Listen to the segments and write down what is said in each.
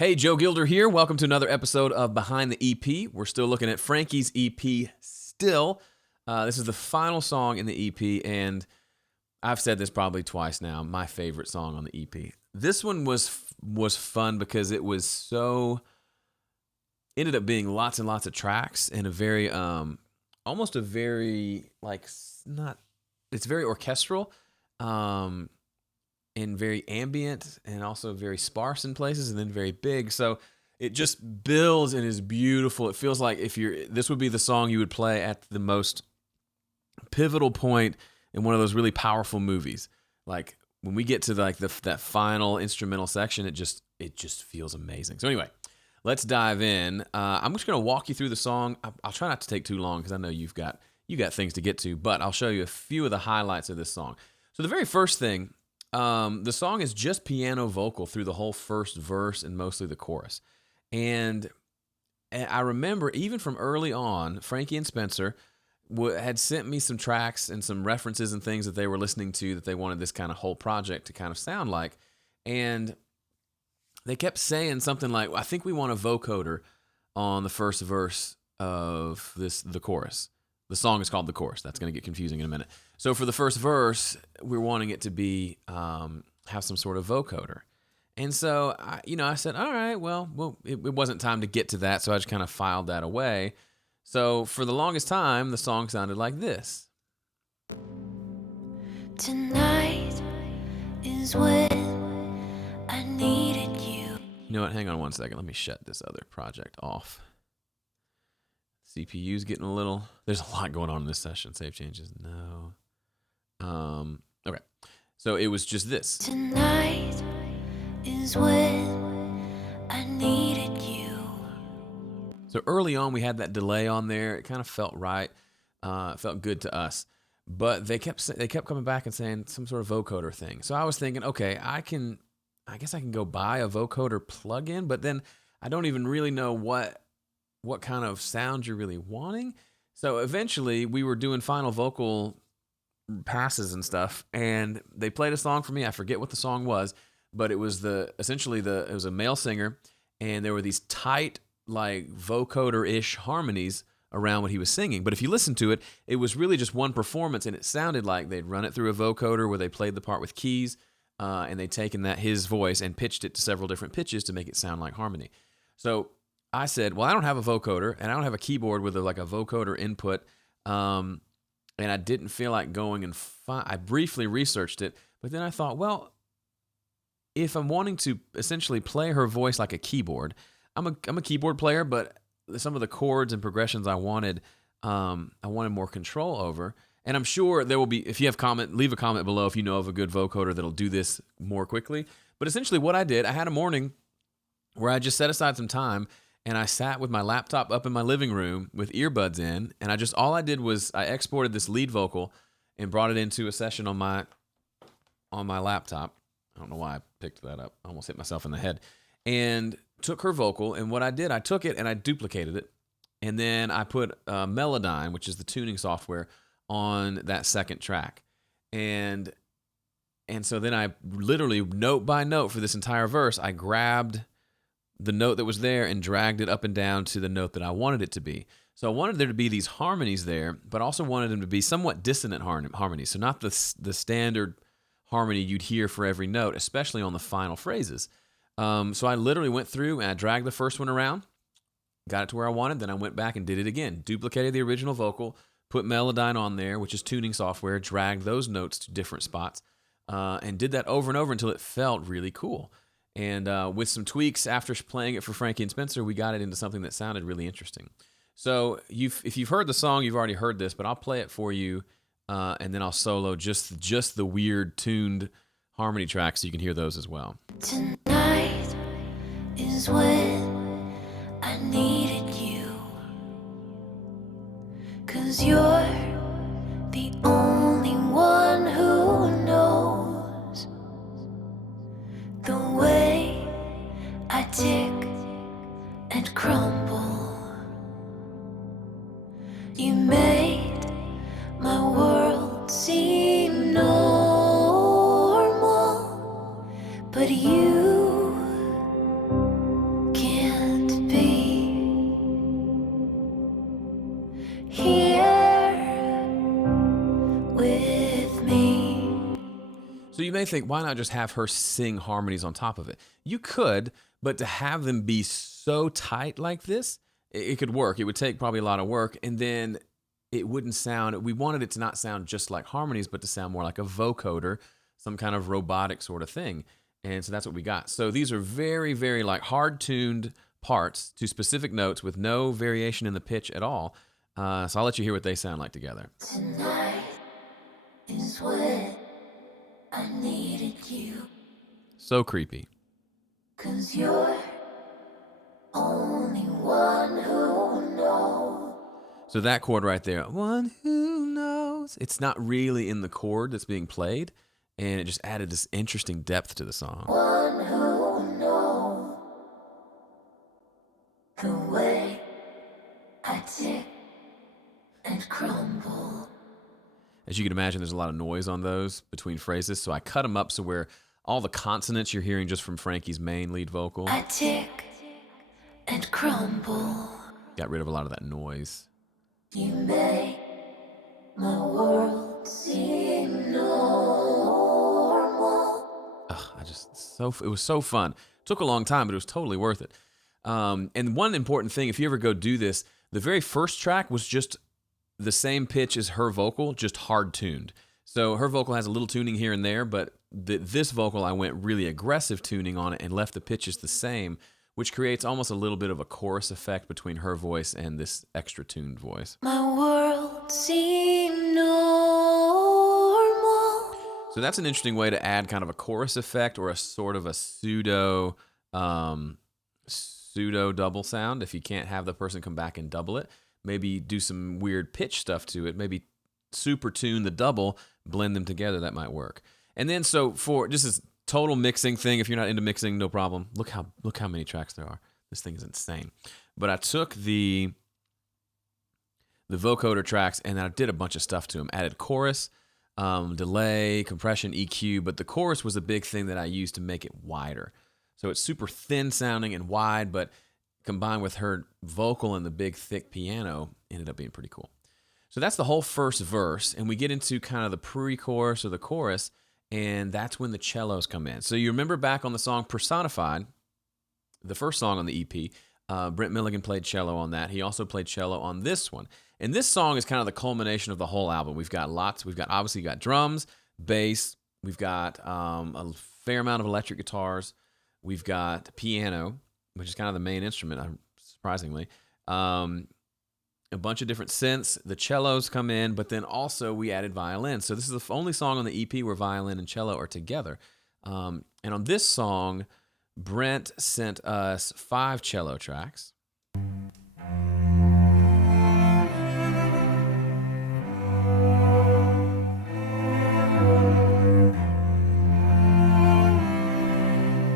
Hey, Joe Gilder here. Welcome to another episode of Behind the EP. We're still looking at Frankie's EP still. This is the final song in the EP, and I've said this probably twice now, my favorite song on the EP. This one was fun because it was ended up being lots and lots of tracks and a very, almost a very, it's very orchestral, and very ambient and also very sparse in places and then very big. So it just builds and is beautiful. It feels like this would be the song you would play at the most pivotal point in one of those really powerful movies. Like when we get to that final instrumental section, it just feels amazing. So anyway, let's dive in. I'm just going to walk you through the song. I'll try not to take too long because I know you got things to get to, but I'll show you a few of the highlights of this song. So the very first thing, the song is just piano vocal through the whole first verse and mostly the chorus. And I remember even from early on, Frankie and Spencer had sent me some tracks and some references and things that they were listening to that they wanted this kind of whole project to kind of sound like. And they kept saying something like, I think we want a vocoder on the first verse of the chorus. The song is called The Chorus. That's going to get confusing in a minute. So for the first verse, we're wanting it to be have some sort of vocoder. And so, I said, all right, well, it wasn't time to get to that, so I just kind of filed that away. So for the longest time, the song sounded like this. Tonight is when I needed you. You know what? Hang on one second. Let me shut this other project off. CPU's getting a little... There's a lot going on in this session. Save changes. No. Okay. So it was just this. Tonight is when I needed you. So early on, we had that delay on there. It kind of felt right. It felt good to us. But they kept coming back and saying some sort of vocoder thing. So I was thinking, okay, I guess I can go buy a vocoder plugin, but then I don't even really know what kind of sound you're really wanting. So eventually we were doing final vocal passes and stuff, and they played a song for me. I forget what the song was, but it was it was a male singer, and there were these tight, like vocoder-ish harmonies around what he was singing. But if you listen to it, it was really just one performance, and it sounded like they'd run it through a vocoder where they played the part with keys, and they'd taken his voice and pitched it to several different pitches to make it sound like harmony. So I said, well, I don't have a vocoder, and I don't have a keyboard with a vocoder input, and I didn't feel like going and I briefly researched it, but then I thought, well, if I'm wanting to essentially play her voice like a keyboard, I'm a keyboard player, but some of the chords and progressions I wanted more control over, and I'm sure there will be, if you have leave a comment below if you know of a good vocoder that'll do this more quickly. But essentially what I did, I had a morning where I just set aside some time, and I sat with my laptop up in my living room with earbuds in, and all I did was I exported this lead vocal and brought it into a session on my laptop. I don't know why I picked that up. I almost hit myself in the head. And took her vocal, and what I did, I took it and I duplicated it, and then I put Melodyne, which is the tuning software, on that second track. And so then I literally, note by note for this entire verse, I grabbed the note that was there and dragged it up and down to the note that I wanted it to be. So I wanted there to be these harmonies there, but also wanted them to be somewhat dissonant harmonies. So not the standard harmony you'd hear for every note, especially on the final phrases. So I literally went through and I dragged the first one around, got it to where I wanted, then I went back and did it again. Duplicated the original vocal, put Melodyne on there, which is tuning software, dragged those notes to different spots, and did that over and over until it felt really cool. And with some tweaks after playing it for Frankie and Spencer, we got it into something that sounded really interesting. So if you've heard the song, you've already heard this, but I'll play it for you, and then I'll solo just the weird tuned harmony tracks so you can hear those as well. Tonight is when I needed you, 'cause you're the only one who knows the way I tick and crumble. You made my world seem normal, but you you may think, why not just have her sing harmonies on top of it? You could, but to have them be so tight like this, it could work. It would take probably a lot of work, and then it wouldn't sound, we wanted it to not sound just like harmonies, but to sound more like a vocoder, some kind of robotic sort of thing. And so that's what we got. So these are very, very like hard-tuned parts to specific notes with no variation in the pitch at all. So I'll let you hear what they sound like together. Tonight is when I needed you. So creepy. 'Cause you're only one who knows. So that chord right there, one who knows, it's not really in the chord that's being played, and it just added this interesting depth to the song. One who knows the way I tick and crumble. As you can imagine, there's a lot of noise on those between phrases, so I cut them up so where all the consonants you're hearing just from Frankie's main lead vocal, I tick and crumble. got rid of a lot of that noise. You make my world seem normal. It was so fun. Took a long time, but it was totally worth it. And one important thing, if you ever go do this, the very first track was just the same pitch as her vocal, just hard tuned. So her vocal has a little tuning here and there, but this vocal, I went really aggressive tuning on it and left the pitches the same, which creates almost a little bit of a chorus effect between her voice and this extra tuned voice. My world seemed normal. So that's an interesting way to add kind of a chorus effect or a sort of a pseudo double sound. If you can't have the person come back and double it, maybe do some weird pitch stuff to it, maybe super tune the double, blend them together, that might work. And then so for just this total mixing thing, if you're not into mixing, no problem. Look how many tracks there are. This thing is insane. But I took the vocoder tracks and I did a bunch of stuff to them. Added chorus, delay, compression, EQ, but the chorus was a big thing that I used to make it wider. So it's super thin sounding and wide, but combined with her vocal and the big thick piano, ended up being pretty cool. So that's the whole first verse, and we get into kind of the pre-chorus or the chorus, and that's when the cellos come in. So you remember back on the song Personified, the first song on the EP, Brent Milligan played cello on that. He also played cello on this one. And this song is kind of the culmination of the whole album. We've got obviously drums, bass, we've got a fair amount of electric guitars, we've got piano, which is kind of the main instrument, surprisingly. A bunch of different synths. The cellos come in, but then also we added violin. So this is the only song on the EP where violin and cello are together. And on this song, Brent sent us 5 cello tracks.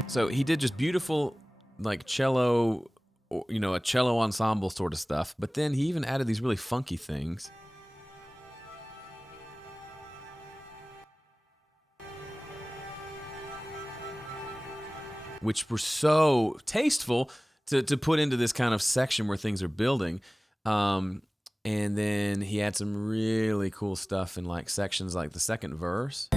So he did just beautiful, like cello, or, a cello ensemble sort of stuff. But then he even added these really funky things. Which were so tasteful to put into this kind of section where things are building. And then he had some really cool stuff in like sections like the second verse.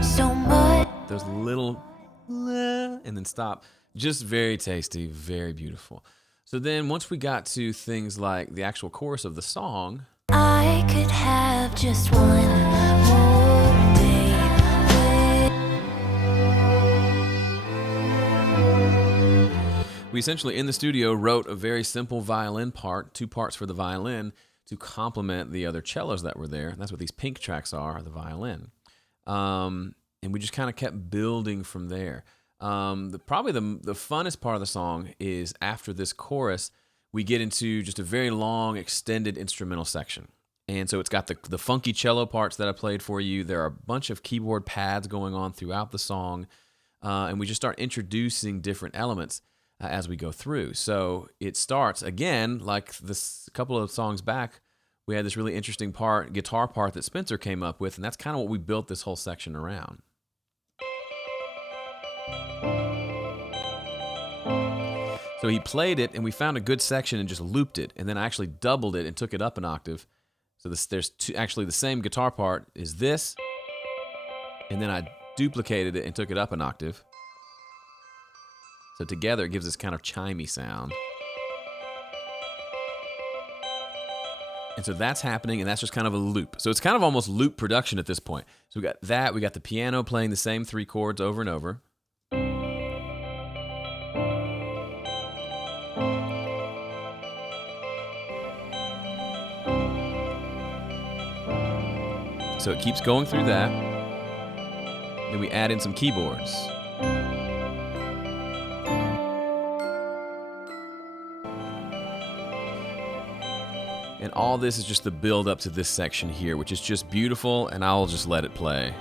So much. Those little and then stop. Just very tasty, very beautiful. So then once we got to things like the actual chorus of the song, I could have just one more day with. we essentially in the studio wrote a very simple violin part, 2 parts for the violin to complement the other cellos that were there. And that's what these pink tracks are, the violin. And we just kind of kept building from there. Probably the funnest part of the song is after this chorus, we get into just a very long, extended instrumental section. And so it's got the funky cello parts that I played for you. There are a bunch of keyboard pads going on throughout the song. And we just start introducing different elements as we go through. So it starts, again, like this couple of songs back, we had this really interesting guitar part that Spencer came up with, and that's kind of what we built this whole section around. So he played it, and we found a good section and just looped it, and then I actually doubled it and took it up an octave. So there's actually the same guitar part is this, and then I duplicated it and took it up an octave. So together it gives this kind of chimey sound. And so that's happening, and that's just kind of a loop. So it's kind of almost loop production at this point. So we got that, we got the piano playing the same 3 chords over and over. So it keeps going through that. Then we add in some keyboards. And all this is just the build up to this section here, which is just beautiful, and I'll just let it play.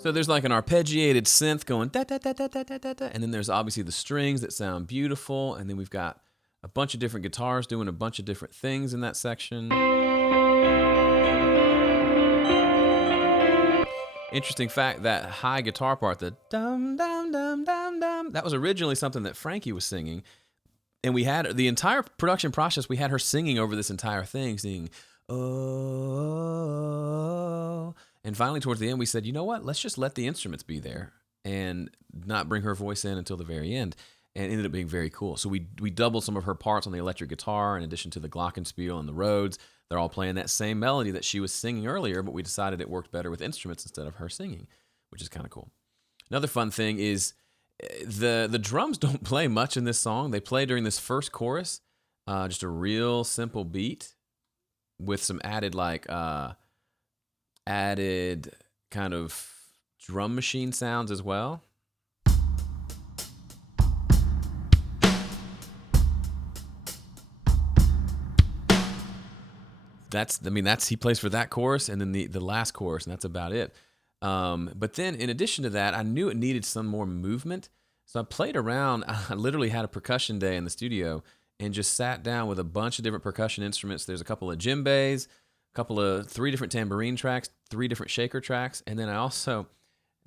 So there's like an arpeggiated synth going da da da da da da da, and then there's obviously the strings that sound beautiful, and then we've got a bunch of different guitars doing a bunch of different things in that section. Interesting fact, that high guitar part, the dum dum dum dum dum, that was originally something that Frankie was singing, and we had the entire production process. We had her singing over this entire thing, singing oh. And finally, towards the end, we said, you know what? Let's just let the instruments be there and not bring her voice in until the very end. And it ended up being very cool. So we doubled some of her parts on the electric guitar in addition to the glockenspiel and the Rhodes. They're all playing that same melody that she was singing earlier, but we decided it worked better with instruments instead of her singing, which is kind of cool. Another fun thing is the drums don't play much in this song. They play during this first chorus, just a real simple beat with some added added kind of drum machine sounds as well. He plays for that chorus and then the last chorus, and that's about it. But then in addition to that, I knew it needed some more movement. So I played around. I literally had a percussion day in the studio and just sat down with a bunch of different percussion instruments. There's a couple of djembes, 3 different tambourine tracks, 3 different shaker tracks, and then I also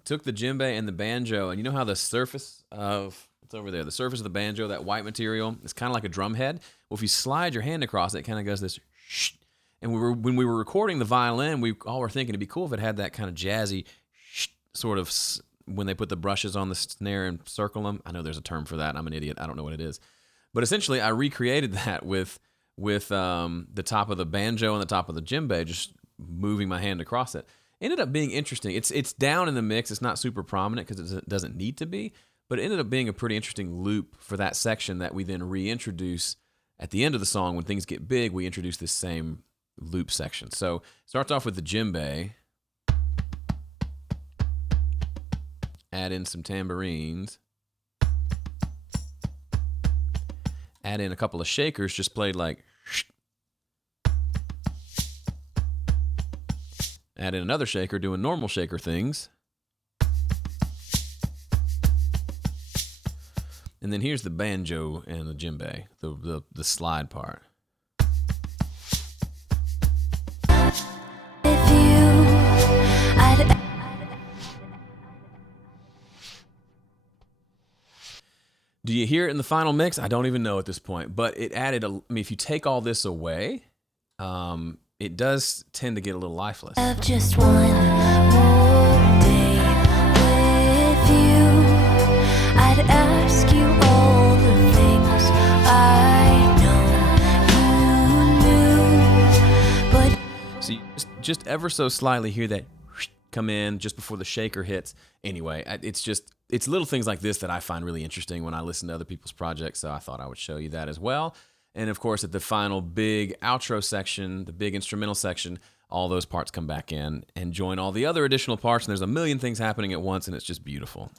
took the djembe and the banjo, and you know how the surface of, it's over there, the surface of the banjo, that white material, is kind of like a drum head? Well, if you slide your hand across it, it kind of goes this shh. And when we were recording the violin, we all were thinking it'd be cool if it had that kind of jazzy shh sort of, when they put the brushes on the snare and circle them. I know there's a term for that. I'm an idiot. I don't know what it is. But essentially, I recreated that with the top of the banjo and the top of the djembe, just moving my hand across it. Ended up being interesting. It's down in the mix. It's not super prominent because it doesn't need to be, but it ended up being a pretty interesting loop for that section that we then reintroduce at the end of the song. When things get big, we introduce this same loop section. So it starts off with the djembe, add in some tambourines, add in a couple of shakers, just played like, add in another shaker doing normal shaker things. And then here's the banjo and the djembe, the slide part. Do you hear it in the final mix? I don't even know at this point, but it added if you take all this away, it does tend to get a little lifeless. Have just one more day with you. I'd ask you all the things I know you knew, but so you just ever so slightly hear that come in just before the shaker hits. Anyway, it's little things like this that I find really interesting when I listen to other people's projects, so I thought I would show you that as well. And of course, at the final big outro section, the big instrumental section, all those parts come back in and join all the other additional parts, and there's a million things happening at once, and it's just beautiful.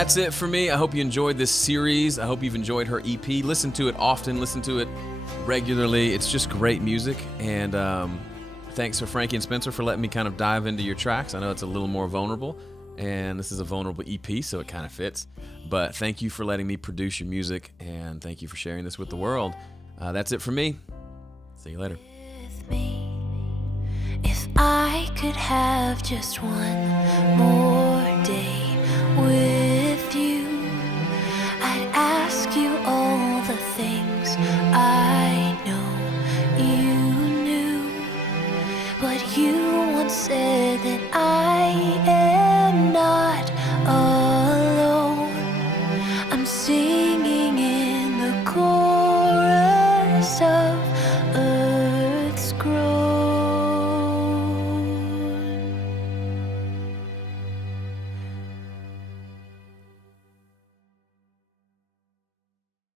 that's it for me. I hope you enjoyed this series. I hope you've enjoyed her EP. Listen to it often. Listen to it regularly. It's just great music. And thanks for Frankie and Spencer for letting me kind of dive into your tracks. I know it's a little more vulnerable, and this is a vulnerable EP, so it kind of fits. But thank you for letting me produce your music, and thank you for sharing this with the world. That's it for me. See you later. With me, if I could have just one more day with you, I'd ask you all the things I know you knew, but you once said that I am